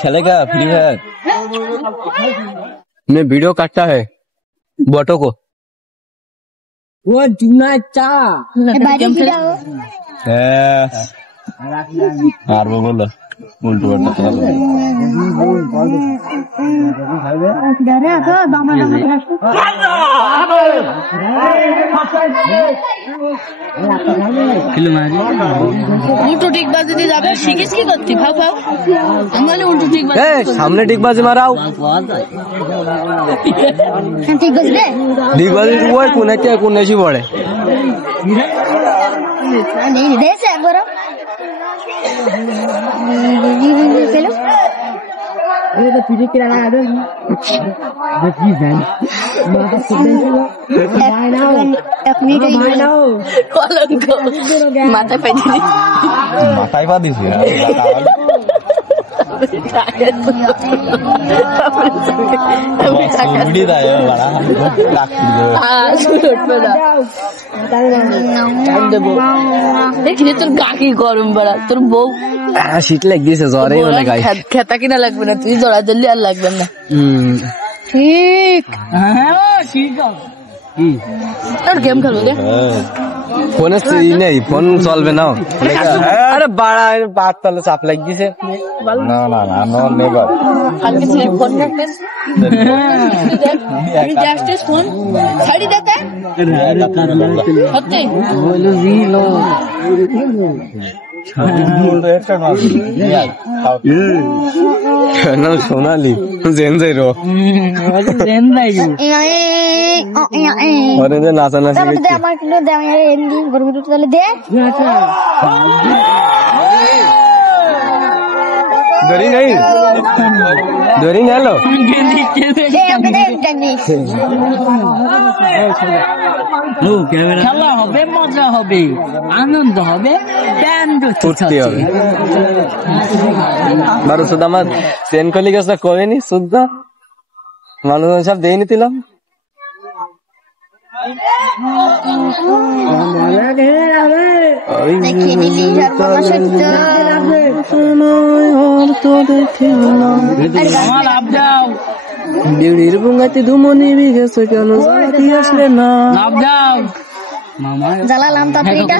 चलेगा फ्री है मैं वीडियो काटता है बोटो को वो जुना चा और वो बोलो उल्टू उल्टू टिकबाजी দিয়ে যাবে শিখিস কি করতে ভাব ভাব আমারে উল্টু টিকবাজি सामने टिकबाजी माराओ টিকবাজি রে टिकबाजी वो कोने के कोने से बड़े नहीं देश है बरो चलो ये तो पीछे किरा लगा दो देखी जान माथा सुन भाई नाओ भाई नाओ कलंक माथा पे दी माथा ही बात थी सुबड़ी था ये बड़ा हाँ सुट पे ना देखिए তোর গাকি গরম বড়া তোর বউ শীত লাগছে জ্বরে মানে গাই খেতা কিনা লাগবে না তুই জড়া জলদি আর লাগবে না ঠিক হ্যাঁ ঠিক আছে তোর গেম খেলবো রে ফোনে নেই ফোন চলবে না আরে বাড়া বাত তাহলে চাপ লাগিছে না না না নো নেভার আজকে ছেলে ফোন রাখতেন এই জাস্টিস ফোন ছাড়ি দেতে হচ্ছে बोलो जी लो না সোনালি জেন যাই রো जैन भाई ওরে যে নাচা নাচি তাহলে দে আমার কিলো দে আমি এমনি গরম দুধ তাহলে দে अच्छा দড়ি নেই দড়ি নেই লো দে আমি দে জানি খেলা হবে মজা হবে আনন্দ হবে ব্যান্ড ফুর্তি হবে বারো সুদ আমার ট্রেন কলি গেছে করেনি সুদ্ধা মানুষ সব দেয়নি দিলাম দেখি নিলি সর্বনাশ আমার লাভ দাও বিড়ির বুঙ্গাতে ধুমনি বিগেছে কেন সাথী আসলে না লাভ দাও মামা জ্বালালাম তাড়াতাড়িটা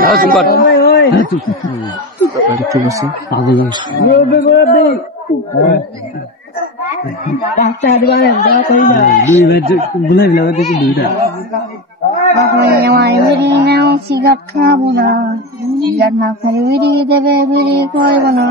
সিগারেট খাবো না সিগারেট না খেলে বেরিয়ে দেবে বেরিয়ে খাইবো না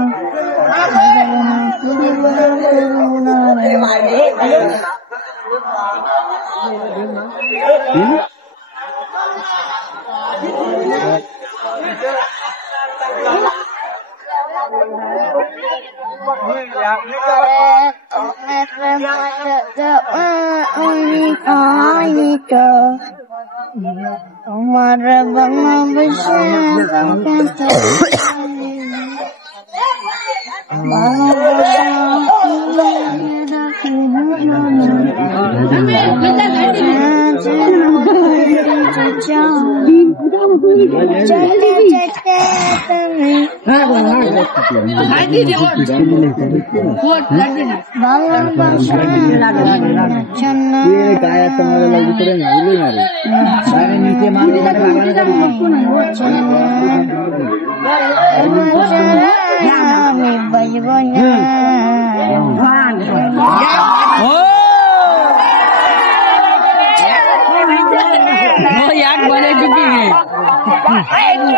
আমার বাংলাদেশে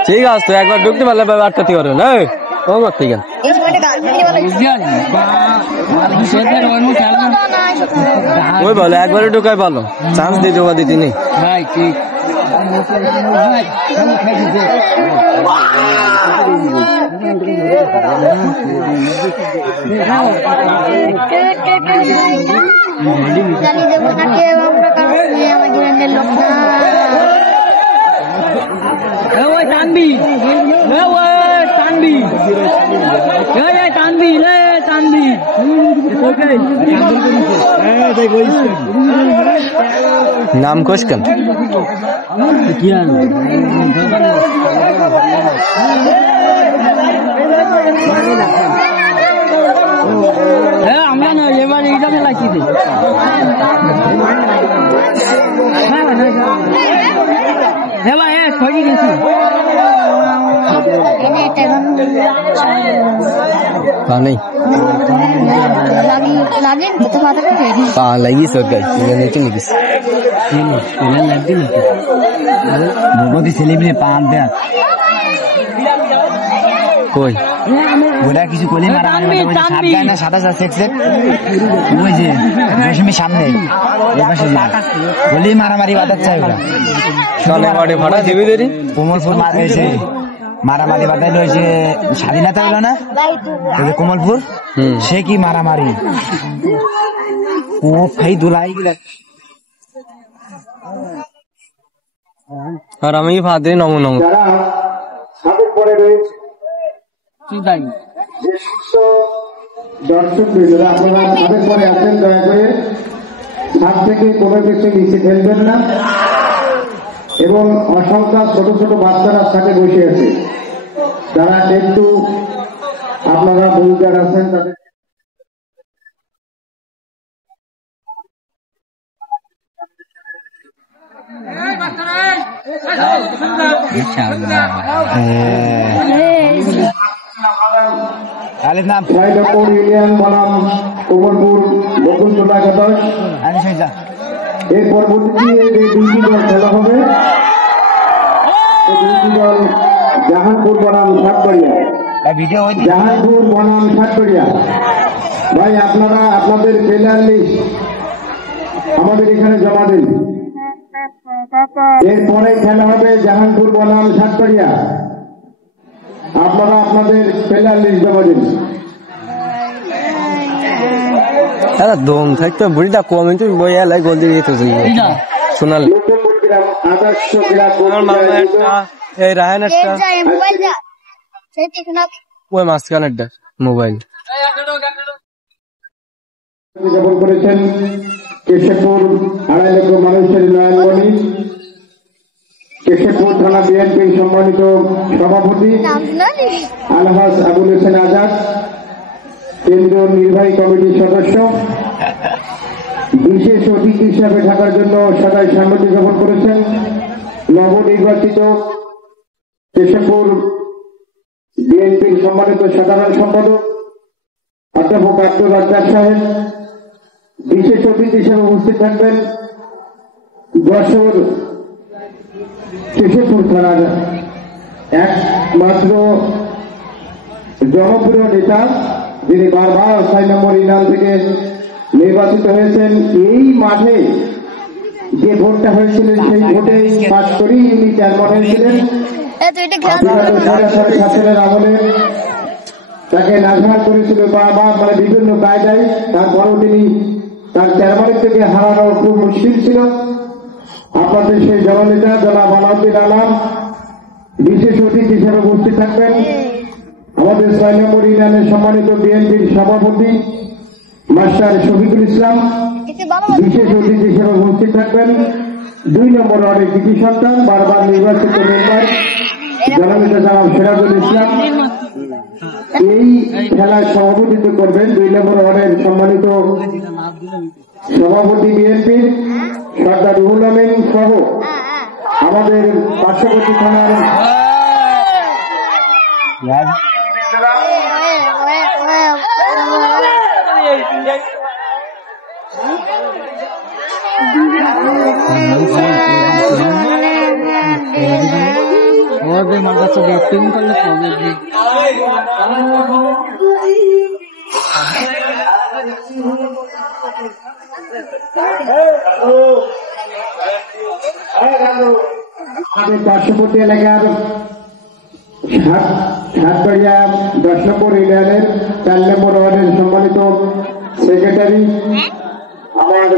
ঠিক আছে তো একবার ঢুকতে পারলে আটকাতে পারবে না ও করতে গেল ওই বলে একবারে ঢুকাই ভালো চান্স দিয়ে ঢোকা দিতে নেই ভাই ঠিক জানি দেবো না কেউ আমরা কারণ আমার জীবনের লোক না ওই টানবি টানবি টানবি টানবি নাম কোশ কেন কি আর আমরা না এবার এইটা লাগছি হ্যাঁ ভাই হ্যাঁ সরি গেছি নেই পা লাগিস ওর গাই নিচে নিকিস মোদি ছেলেমেয়ে পা আনতে কই ওরা কিছু করলে না সাদা সেক্সে ওই যে রেশমি সামনে বলি মারামারি বাজার চাই ওরা চলে বাড়ি ভাড়া দিবি দেরি কোমলপুর এসে মারামারি বাজাইলো ওই যে স্বাধীনতা হলো না ওই যে কোমলপুর সে কি মারামারি ও ভাই দুলাই গেলে আর আমি ভাতে নমো নমো যারা ছাদের পরে রয়েছে কি দাই যে সুস্থ দর্শক বৃন্দরা আপনারা ছাদের পরে আছেন দয়া করে ছাদ থেকে কোনো কিছু নিচে ফেলবেন না এবং অসংখ্য ছোট ছোট বাচ্চারা ছাদে বসে আছে যারা একটু আপনারা ভূমিকার আছেন তাদের রায়নপুর ইউনিয়ন বনাম কোমলপুর বকুলতলা একাদশ এর পরবর্তীতে যে দুইটি দল খেলা হবে দুইটি দল জাহানপুর বনাম সাতবাড়িয়া জাহানপুর বনাম সাতবাড়িয়া ভাই আপনারা আপনাদের প্লেয়ার লিস্ট আমাদের এখানে জমা দিন এরপরে খেলা হবে জাহানপুর বনাম সাতবাড়িয়া আপনারা আপনাদের প্লেয়ার লিস্ট জমা দিন দম থাকতো বুড়িটা কম কিন্তু বই এলাই গোল দিয়ে দিতে শোনাল আদর্শ ক্রীড়া এই রায়ন একটা ওই মাঝখানেরটা মোবাইল উদযাপন করেছেন কেশবপুর 2.5 লক্ষ মানুষের নয়নমণি কেশবপুর থানা বিএনপির সম্মানিত সভাপতি আলহাজ আবুল হোসেন আজাদ কেন্দ্রীয় নির্বাহী কমিটির সদস্য বিশেষ অতিথি হিসাবে থাকার জন্য সদাই সম্মতি জ্ঞাপন করেছেন নবনির্বাচিত কেশবপুর বিএনপির সম্মানিত সাধারণ সম্পাদক অধ্যাপক আব্দুল রাজ্জাক সাহেব। বিশেষ অতিথি হিসেবে উপস্থিত থাকবেন যশোর কেশবপুর থানার একমাত্র জনপ্রিয় নেতা যিনি বারবার 6 নম্বর ইউনিয়ন থেকে নির্বাচিত হয়েছেন। এই মাঠে যে ভোটটা হয়েছিল সেই ভোটে পাস করেই ইনি চেয়ারম্যান হয়েছিলেন। ছাত্রের আমলে তাকে নাজহার করেছিল বারবার, মানে বিভিন্ন কায়দায়। তারপরেও তিনি তার চেয়ারম্যানের থেকে হারানো খুব মুশকিল ছিল। আপনাদের সেই জননেতা জনাব আলাউদ্দিন আলম বিশেষ অতিথি হিসেবে উপস্থিত থাকবেন। আমাদের 6 নম্বর ইউনিয়নের সম্মানিত বিএনপির সভাপতি মাস্টার শফিকুল ইসলাম বিশেষ অতিথি হিসেবে উপস্থিত থাকবেন। 2 নম্বর ওয়ার্ডের কৃতি সন্তান বারবার নির্বাচিত মেম্বার জননেতা জনাব সিরাজুল ইসলাম এই খেলায় সভাপতিত্ব করবেন। 2 নম্বর ওয়ার্ডের সম্মানিত সভাপতি বিএনপির সর্দার রুহুল আমিন সহ আমাদের পার্শ্ববর্তী থানার পার্শ্ববর্তী এলাকার সাতবাড়িয়া 10 নম্বর ইউনিয়নের 4 নম্বর ওয়ার্ডের সম্মানিত সেক্রেটারি আমার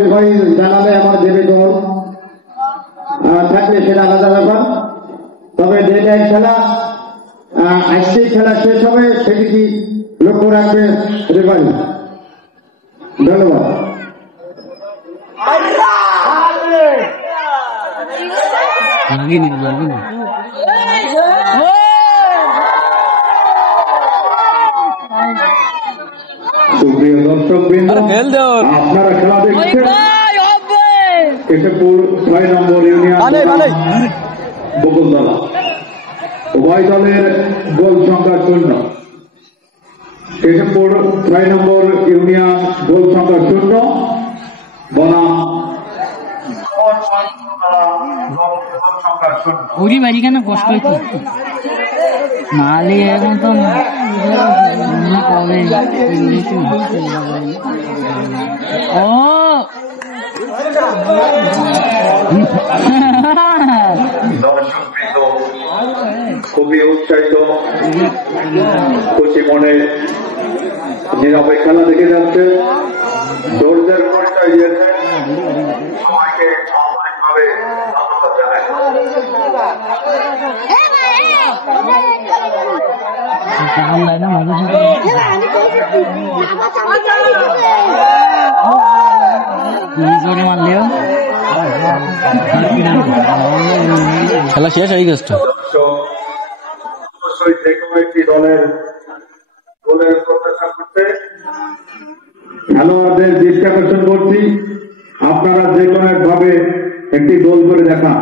রেফারি জানালে আমার দেবে গোল থাকলে সেটা আলাদা ব্যাপার। তবে ডে নাইট খেলা আজকেই খেলা শেষ হবে সেদিকে লক্ষ্য রাখবে রেফারি। ধন্যবাদ। সুপ্রিয় দর্শক বৃন্দ, আপনারা খেলা দেখছেন কেশবপুর 6 নম্বর ইউনিয়ন বকুলতলা। উভয় দলের গোল সংখ্যা 0। কেশবপুর 6 নম্বর ইউনিয়ন গোল সংখ্যা 0 বনাম ওরি বাড়ি কেন কষ্ট হইতো নালে এখন তো ও খুবই উৎসাহিত খুশি মনে নীরবে খেলা দেখে যাচ্ছে। দৌড়দের পরিচয় দিয়েছে, সবাইকে আন্তরিকভাবে ধন্যবাদ জানাই। খেলা শেষ হয়ে গেছে। অবশ্যই যে কোনো একটি দলের গোলের প্রত্যাশা করতে খেলোয়াড়দের দৃষ্টি আকর্ষণ করছি, আপনারা যে কোনো একভাবে একটি গোল করে দেখান।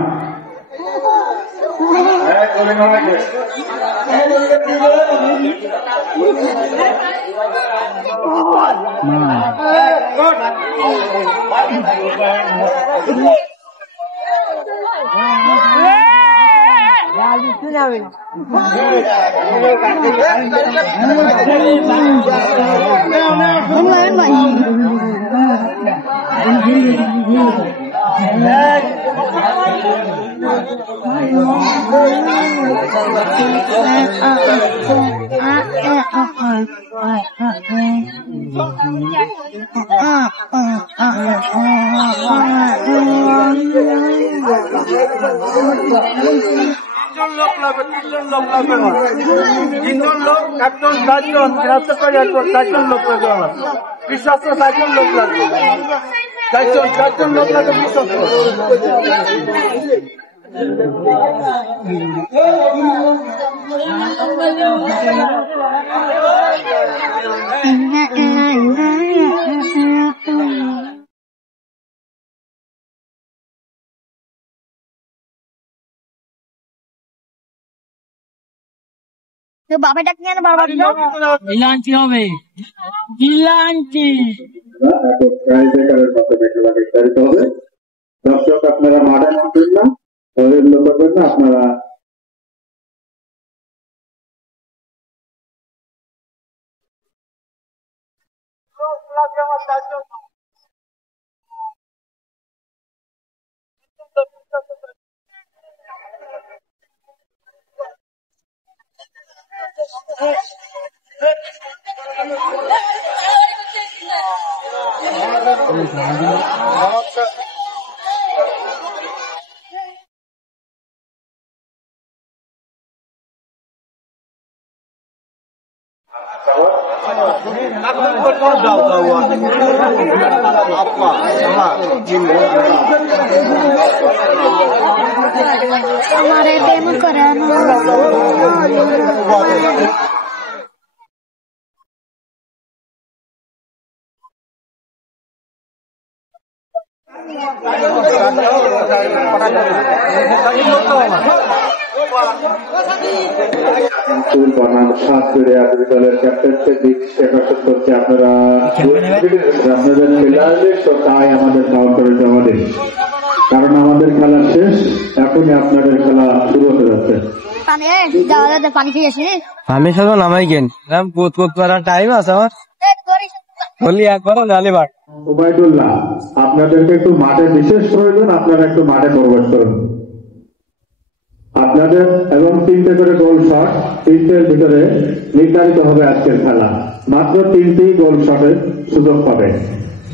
তিনজন লোক, একজন 4জন, 4জন লোক লাগবে, বিশ্বাস 4জন লোক লাগবে। বাবা ডাক নিয়ে বারবার ইলান্টি হবে ইলান্টি দর্শক আপনারা মাঠে নামবেন না, শরীর লোক করবেন না, আপনারা हमारे प्रेम कराना দলের ক্যাপ্টেনকে দিক প্রকাশ করছে। আপনারা আপনাদের খেলালে তো তাই আমাদের সাউন্ড করেছে আমাদের, কারণ আমাদের খেলা শেষ, এখনই আপনাদের খেলা শুরু হতে যাচ্ছে। পানি খাবো নামাই কেন পোত পোত করার টাইম আছে আমার, বলি একবার নালে বাট। ওবায়দুল্লাহ, আপনাদেরকে একটু মাঠে বিশেষ প্রয়োজন, আপনারা একটু মাঠে প্রবেশ করুন আপনাদের, এবং 3টে করে গোল শট, 3টের ভিতরে নির্ধারিত হবে আজকের খেলা। মাত্র 3টি গোল শটের সুযোগ পাবে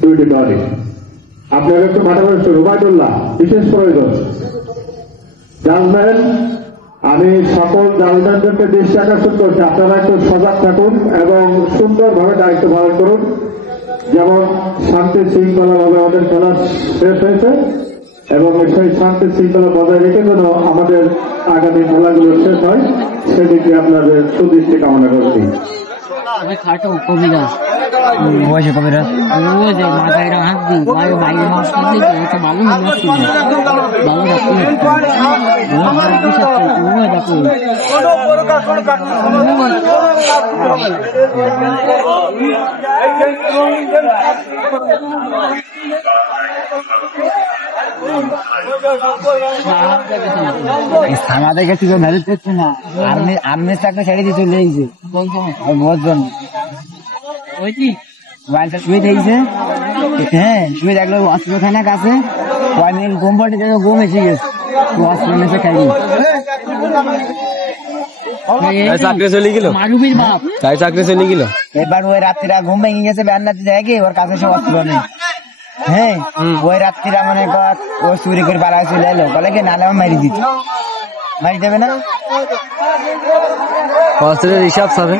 2টি দলই। আপনারা একটু মাঠে প্রবেশ করুন। ওবায়দুল্লাহ, বিশেষ প্রয়োজন। জাজম্যান, আমি সকল জাজম্যানদেরকে দৃষ্টি আকর্ষণ করছি, আপনারা একটু সজাগ থাকুন এবং সুন্দরভাবে দায়িত্ব পালন করুন। যেমন শান্তি শৃঙ্খলা ভাবে আমাদের খেলা শেষ হয়েছে, এবং সেই শান্তি শৃঙ্খলা বজায় রেখে যেন আমাদের আগামী খেলাগুলো শেষ হয়, সেদিকে আপনাদের সুদৃষ্টি কামনা করছি। খাটো কবিরাজ বয়সে কবিরাজ ও যে মাথায় হাত দিই বাইরে মাছ দিই তো ভালো মাছ দিই ভালো আমাদের কাছে ম্যারেজ করছে না, আর্মি চাকরি ছেড়ে দিয়ে চলে গেছে বছর শুয়ে দিয়েছে। হ্যাঁ, শুয়ে দেখলো অস্ত্রখানা কাছে গম পাটি গম এসে গেছে, অস্ত্র মেসে খাইনি। চাকরি চলে গেল, মারুবির বাপ তাই চাকরি চলে গেল। এবার ওই রাত্রিরা ঘুম ভেঙে গেছে, বেড়াতে দেখে ওর কাছে সব অস্ত্র নেই। হ্যাঁ, ওই রাত্রিরা মনে কর ও চুরি করে পালায় চলে এলো, বলে কি নালে আমার মারি দিত, মারি দেবে না অস্ত্রের হিসাব হবে,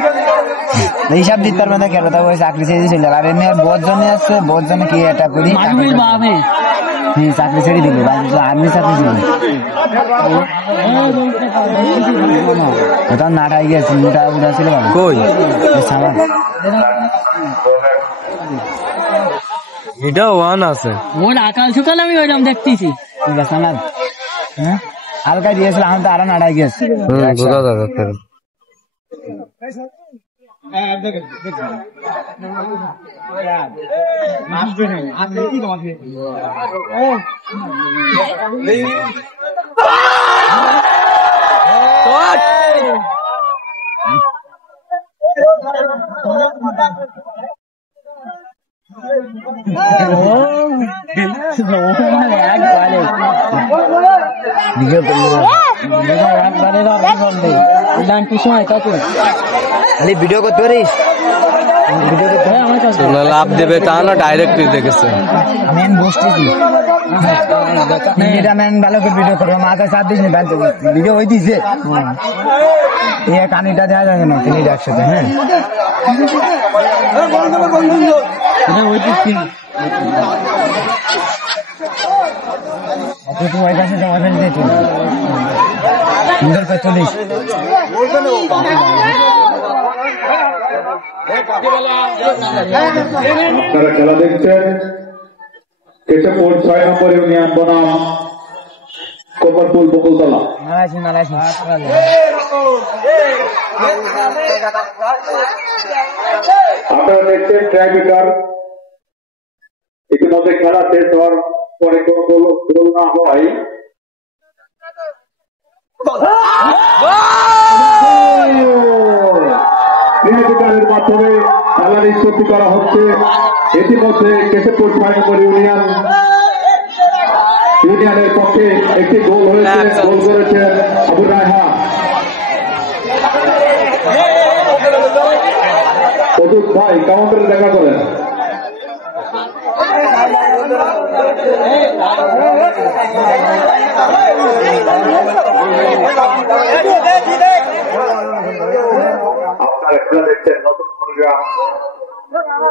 হিসাব দিতে পারবে না। কেন ওই চাকরি ছেড়ে চলে, আর এমনি বহুত জনে আসছে, বহুত জনে কি এটা করি চাকরি ছেড়ে দিল, আর্মি চাকরি ছিল ওটা নাটাই গেছে, মোটা উঠা ছিল কই এটা ওয়ান আছে ওর আকাল সকাল আমি ওইরকম দেখতেছি। ঠিক আছে না, হ্যাঁ হালকা দিয়েছিল, আমি তো আরো নাটাই গেছে। বোঝা যাবে ভিডিও করতে পারিস, লাভ দেবে তা না, ডাইরেক্ট দেখেছে। আমি বসতেছি ভালো করে ভিডিও করবো, মাথায় চাপ দিস ভিডিও হয়ে দিছে, কানিটা দেওয়া যাবে না, তিনি একসাথে। হ্যাঁ তুই ওই কাছে জমা ফেলে দে তুই সুন্দর করে চলিস আপনারা খেলা দেখছেন কেশবপুর 6 নম্বর ইউনিয়ন বনাম কোমরপুর বকুলতলা। আপনারা দেখছেন ট্রাইবেকার ইতিমধ্যে খেলা শেষ হওয়ার পরে কোন গোল না হওয়ায় ট্রাইবেকারের মাধ্যমে খেলা নিষ্পত্তি করা হচ্ছে। ইতিমধ্যে কেশবপুর 6 নম্বর ইউনিয়নের পক্ষে একটি গোল হয়েছে, গোল করেছেন আবু রায়হান। প্রদুত ভাই কাউন্টারে দেখা করেন। আপনারা খেলা দেখছেন নতুন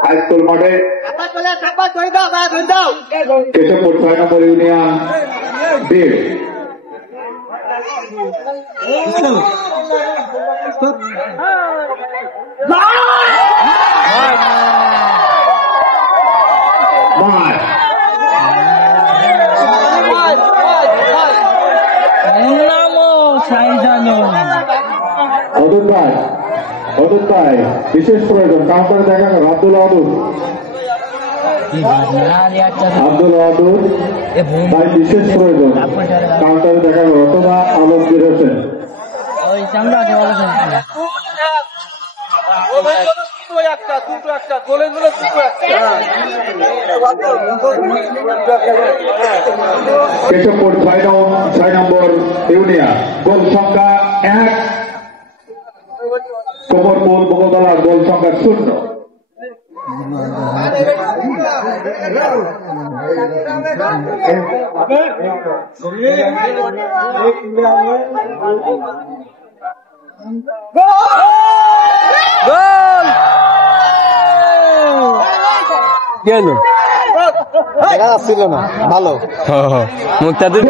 হাইস্কুল মাঠে কেশবপুর 6 নম্বর ইউনিয়ন বীর অদূত ভাই বিশেষ প্রয়োজন কাউন্টারে দেখা করেন। আব্দুল ওয়াদুদ ভাই বিশেষ প্রয়োজন কাউন্টারে দেখা করেন অথবা আলমগীর হোসেন। কেশবপুর 6 নম্বর ইউনিয়ন গোল সংখ্যা 1, কোমরপুর বকুলতলা গোল সংখ্যা 0। কেন ছিল না ভালো মুক্তাদের